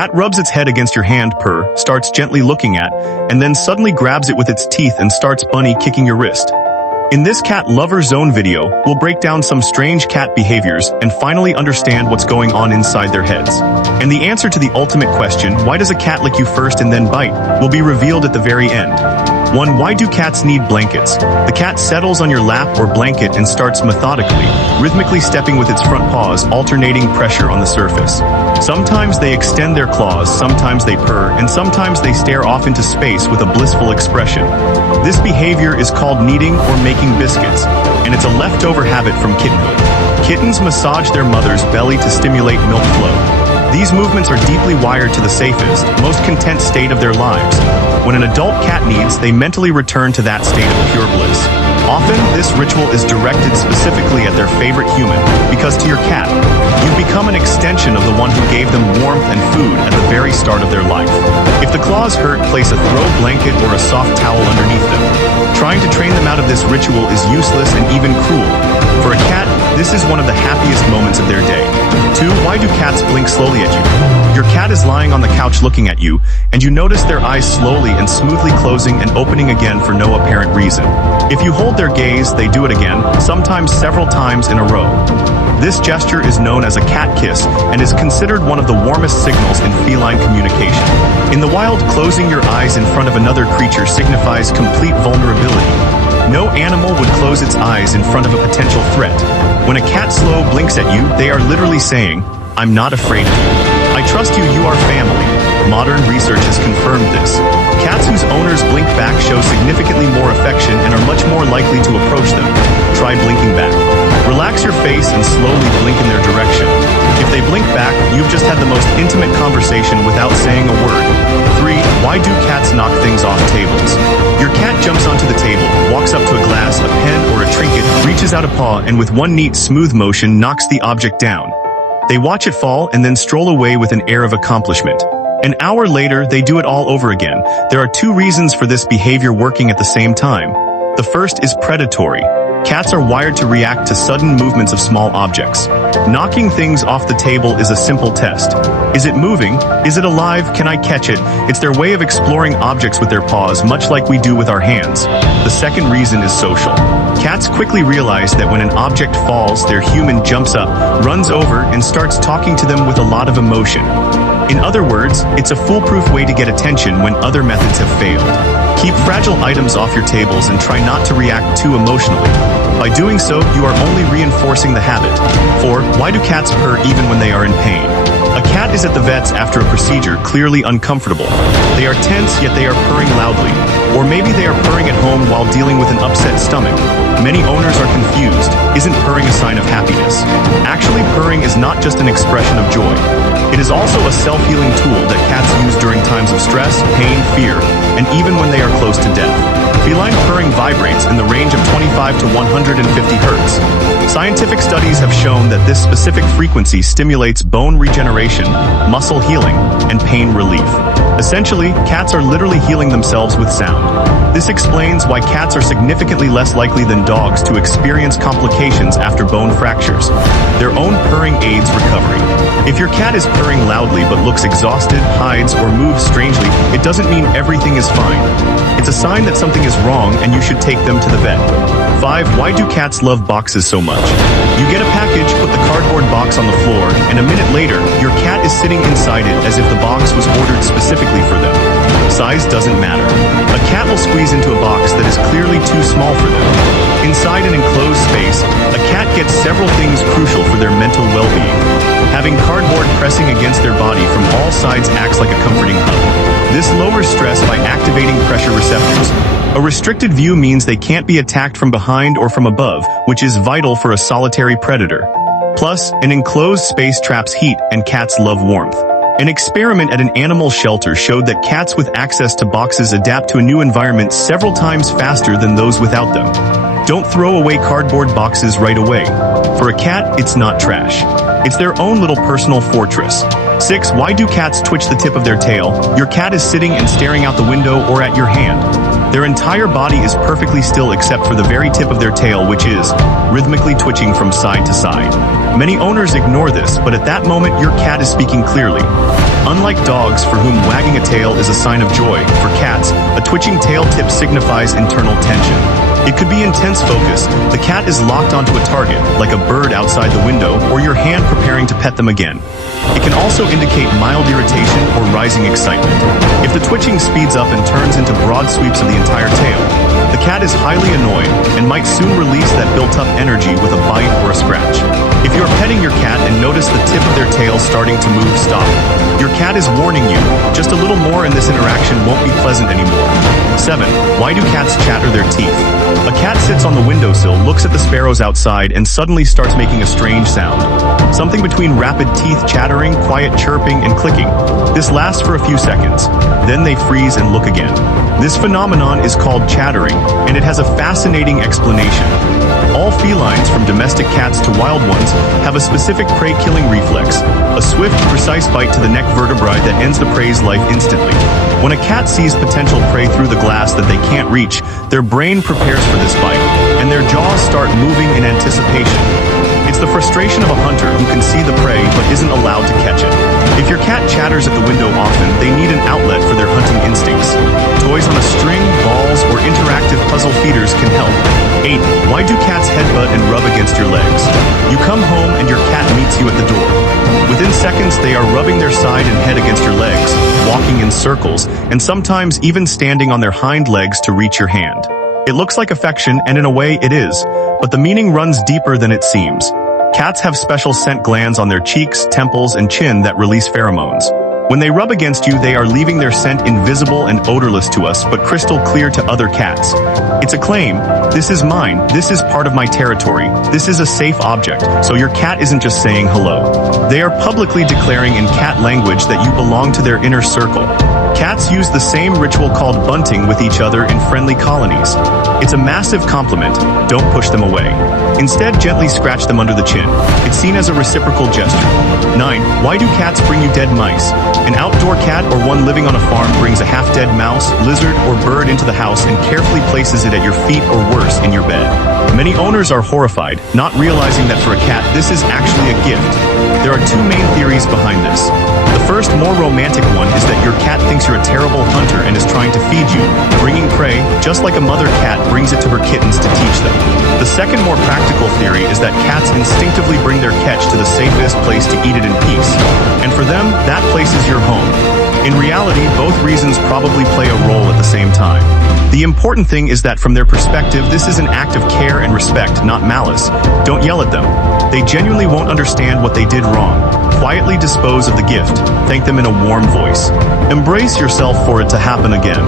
Cat rubs its head against your hand, purr, starts gently looking at, and then suddenly grabs it with its teeth and starts bunny kicking your wrist. In this cat lover zone video, we'll break down some strange cat behaviors and finally understand what's going on inside their heads. And the answer to the ultimate question, why does a cat lick you first and then bite, will be revealed at the very end. 1. Why do cats need blankets? The cat settles on your lap or blanket and starts methodically, rhythmically stepping with its front paws, alternating pressure on the surface. Sometimes they extend their claws, sometimes they purr, and sometimes they stare off into space with a blissful expression. This behavior is called kneading or making biscuits, and it's a leftover habit from kittenhood. Kittens massage their mother's belly to stimulate milk flow. These movements are deeply wired to the safest, most content state of their lives. When an adult cat needs, they mentally return to that state of pure bliss. Often, this ritual is directed specifically at their favorite human, because to your cat, you've become an extension of the one who gave them warmth and food at the very start of their life. If the claws hurt, place a throw blanket or a soft towel underneath them. Trying to train them out of this ritual is useless and even cruel. For a cat, this is one of the happiest moments of their day. 2. Why do cats blink slowly at you? Your cat is lying on the couch looking at you, and you notice their eyes slowly and smoothly closing and opening again for no apparent reason. If you hold their gaze, they do it again, sometimes several times in a row. This gesture is known as a cat kiss and is considered one of the warmest signals in feline communication. In the wild, closing your eyes in front of another creature signifies complete vulnerability. No animal would close its eyes in front of a potential threat. When a cat slow blinks at you, they are literally saying, "I'm not afraid of you. I trust you, you are family." Modern research has confirmed this. Cats whose owners blink back show significantly more affection and are much more likely to approach them. Try blinking back. Relax your face and slowly blink in their direction. If they blink back, you've just had the most intimate conversation without saying a word. 3. Why do cats knock things off tables? Your cat jumps onto the table, walks up to a glass, a pen, or a trinket, reaches out a paw, and with one neat, smooth motion knocks the object down. They watch it fall and then stroll away with an air of accomplishment. An hour later, they do it all over again. There are 2 reasons for this behavior working at the same time. The first is predatory. Cats are wired to react to sudden movements of small objects. Knocking things off the table is a simple test. Is it moving? Is it alive? Can I catch it? It's their way of exploring objects with their paws, much like we do with our hands. The second reason is social. Cats quickly realize that when an object falls, their human jumps up, runs over, and starts talking to them with a lot of emotion. In other words, it's a foolproof way to get attention when other methods have failed. Keep fragile items off your tables and try not to react too emotionally. By doing so, you are only reinforcing the habit. 4. Why do cats purr even when they are in pain? A cat is at the vet's after a procedure, clearly uncomfortable. They are tense, yet they are purring loudly. Or maybe they are purring at home while dealing with an upset stomach. Many owners are confused. Isn't purring a sign of happiness? Actually, purring is not just an expression of joy. It is also a self-healing tool that cats use during times of stress, pain, fear, and even when they are close to death. Feline purring vibrates in the range of 25 to 150 hertz. Scientific studies have shown that this specific frequency stimulates bone regeneration, muscle healing, and pain relief. Essentially, cats are literally healing themselves with sound. This explains why cats are significantly less likely than dogs to experience complications after bone fractures. Their own purring aids recovery. If your cat is purring loudly but looks exhausted, hides, or moves strangely, it doesn't mean everything is fine. It's a sign that something is wrong and you should take them to the vet. 5. Why do cats love boxes so much? You get a package, put the cardboard box on the floor, and a minute later, your cat is sitting inside it as if the box was ordered specifically for them. Size doesn't matter. A cat will squeeze into a box that is clearly too small for them. Inside an enclosed space, a cat gets several things crucial for their mental well-being. Having cardboard pressing against their body from all sides acts like a comforting hug. This lowers stress by activating pressure receptors. A restricted view means they can't be attacked from behind or from above, which is vital for a solitary predator. Plus, an enclosed space traps heat, and cats love warmth. An experiment at an animal shelter showed that cats with access to boxes adapt to a new environment several times faster than those without them. Don't throw away cardboard boxes right away. For a cat, it's not trash. It's their own little personal fortress. 6. Why do cats twitch the tip of their tail? Your cat is sitting and staring out the window or at your hand. Their entire body is perfectly still except for the very tip of their tail, which is rhythmically twitching from side to side. Many owners ignore this, but at that moment your cat is speaking clearly. Unlike dogs, for whom wagging a tail is a sign of joy, for cats, a twitching tail tip signifies internal tension. It could be intense focus. The cat is locked onto a target, like a bird outside the window, or your hand preparing to pet them again. It can also indicate mild irritation or rising excitement. If the twitching speeds up and turns into broad sweeps of the entire tail, the cat is highly annoyed and might soon release that built-up energy with a bite or a scratch. If you're petting your cat and notice the tip of their tail starting to move, stop. Your cat is warning you. Just a little more and this interaction won't be pleasant anymore. 7. Why do cats chatter their teeth? A cat sits on the windowsill, looks at the sparrows outside, and suddenly starts making a strange sound. Something between rapid teeth chattering, quiet chirping, and clicking. This lasts for a few seconds. Then they freeze and look again. This phenomenon is called chattering, and it has a fascinating explanation. All felines, from domestic cats to wild ones, have a specific prey-killing reflex, a swift, precise bite to the neck vertebrae that ends the prey's life instantly. When a cat sees potential prey through the glass that they can't reach, their brain prepares for this bite, and their jaws start moving in anticipation. It's the frustration of a hunter who can see the prey but isn't allowed to catch it. If your cat chatters at the window often, they need an outlet for their hunting instincts. Toys on a string, balls, or interactive puzzle feeders can help. 8. Why do cats headbutt and rub against your legs? You come home and your cat meets you at the door. Within seconds, they are rubbing their side and head against your legs, walking in circles, and sometimes even standing on their hind legs to reach your hand. It looks like affection, and in a way it is, but the meaning runs deeper than it seems. Cats have special scent glands on their cheeks, temples, and chin that release pheromones. When they rub against you, they are leaving their scent invisible and odorless to us, but crystal clear to other cats. It's a claim. This is mine. This is part of my territory. This is a safe object. So your cat isn't just saying hello. They are publicly declaring in cat language that you belong to their inner circle. Cats use the same ritual called bunting with each other in friendly colonies. It's a massive compliment. Don't push them away. Instead, gently scratch them under the chin. It's seen as a reciprocal gesture. 9. Why do cats bring you dead mice? An outdoor cat or one living on a farm brings a half-dead mouse, lizard, or bird into the house and carefully places it at your feet or worse, in your bed. Many owners are horrified, not realizing that for a cat this is actually a gift. There are two main theories behind this. The first, more romantic one, is that your cat thinks you're a terrible hunter and is trying to feed you, bringing prey, just like a mother cat brings it to her kittens to teach them. The second, more practical theory is that cats instinctively bring their catch to the safest place to eat it in peace. And for them, that place is your home. In reality, both reasons probably play a role at the same time. The important thing is that from their perspective, this is an act of care and respect, not malice. Don't yell at them. They genuinely won't understand what they did wrong. Quietly dispose of the gift. Thank them in a warm voice. Embrace yourself for it to happen again.